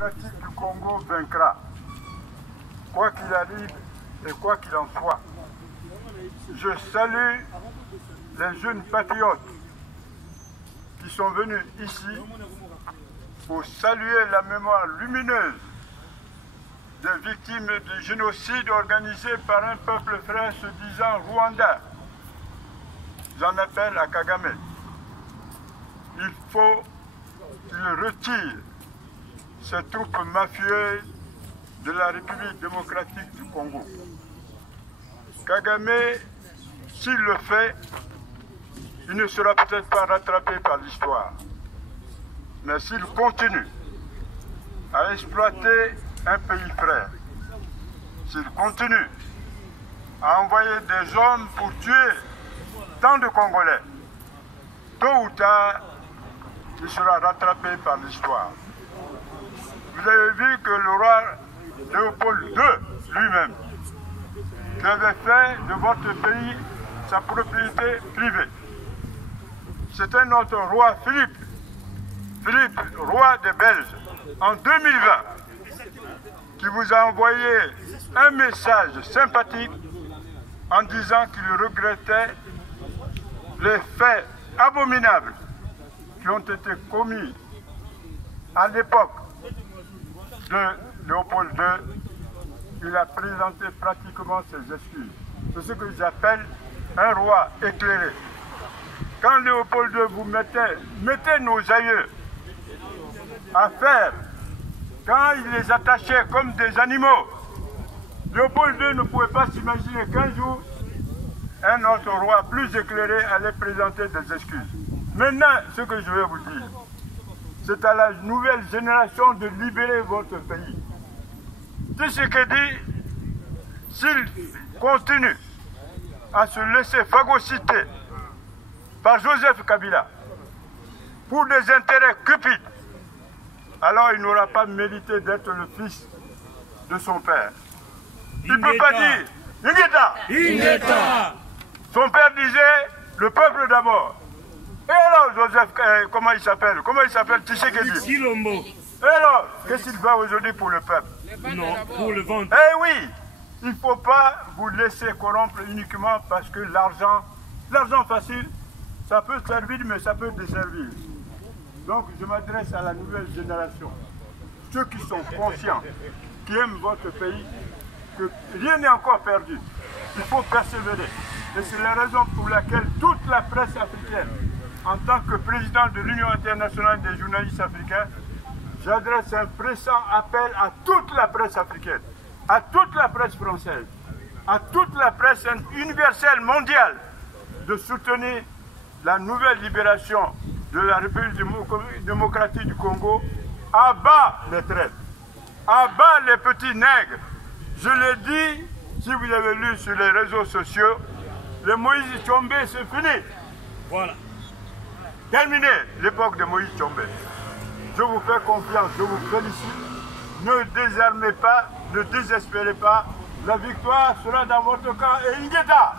démocratique du Congo vaincra, quoi qu'il arrive et quoi qu'il en soit. Je salue les jeunes patriotes qui sont venus ici pour saluer la mémoire lumineuse des victimes du génocide organisé par un peuple frère se disant Rwanda. J'en appelle à Kagame. Il faut qu'il retire ces troupes mafieuses de la République démocratique du Congo. Kagame, s'il le fait, il ne sera peut-être pas rattrapé par l'histoire. Mais s'il continue à exploiter un pays frère, s'il continue à envoyer des hommes pour tuer tant de Congolais, tôt ou tard, il sera rattrapé par l'histoire. Vous avez vu que le roi Léopold II lui-même, qui avait fait de votre pays sa propriété privée. C'était notre roi Philippe, roi des Belges, en 2020, qui vous a envoyé un message sympathique en disant qu'il regrettait les faits abominables qui ont été commis à l'époque de Léopold II. Il a présenté pratiquement ses excuses. C'est ce que j'appelle un roi éclairé. Quand Léopold II vous mettait nos aïeux à faire, quand il les attachait comme des animaux, Léopold II ne pouvait pas s'imaginer qu'un jour, un autre roi plus éclairé allait présenter des excuses. Maintenant, ce que je vais vous dire, c'est à la nouvelle génération de libérer votre pays. Tshisekedi, s'il continue à se laisser phagocyter par Joseph Kabila pour des intérêts cupides, alors il n'aura pas mérité d'être le fils de son père. Il ne peut pas dire Ingeta. Son père disait le peuple d'abord. Et alors Joseph, comment il s'appelle Tshisekedi. Chilombo. Et alors, qu'est-ce qu'il fait aujourd'hui pour le peuple? Non, pour le ventre. Eh oui, il ne faut pas vous laisser corrompre uniquement parce que l'argent facile, ça peut servir, mais ça peut desservir. Donc, je m'adresse à la nouvelle génération. Ceux qui sont conscients, qui aiment votre pays, que rien n'est encore perdu. Il faut persévérer. Et c'est la raison pour laquelle toute la presse africaine, en tant que président de l'Union internationale des journalistes africains, j'adresse un pressant appel à toute la presse africaine, à toute la presse française, à toute la presse universelle mondiale, de soutenir la nouvelle libération de la République démocratique du Congo, à bas les traites, à bas les petits nègres. Je l'ai dit, si vous avez lu sur les réseaux sociaux, le Moïse Tshombe, c'est fini. Voilà. Terminé l'époque de Moïse Tshombe. Je vous fais confiance, je vous félicite. Ne désarmez pas, ne désespérez pas. La victoire sera dans votre camp et Ingeta.